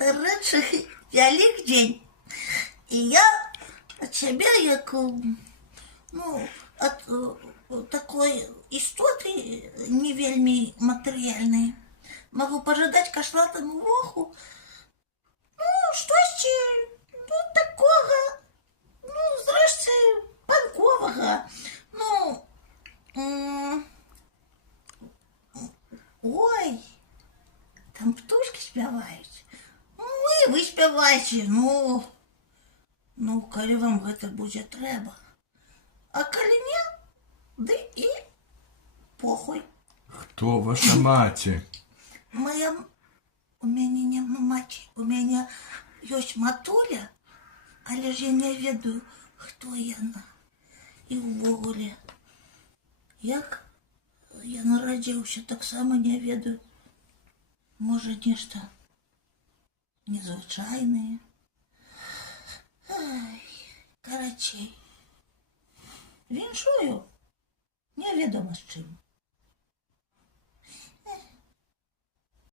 До речі, Великдень. І я от себе, як от такої істоти не вельми матеріальної, можу пожадати кошлатому воху, щось, такого, зрешті, панкового. Ой, там птушки співають. І ви співайте, коли вам гэта будзе трэба. А калі не, ды і похуй. Хто ваша маці? У мяне няма маці, у мяне ёсць матуля, але ж я не ведаю, хто яна. І ўвогуле, як я нарадзіўся, таксама не ведаю. Можа, нешта незвычайнае. Карацей, віншую, неведома з чым.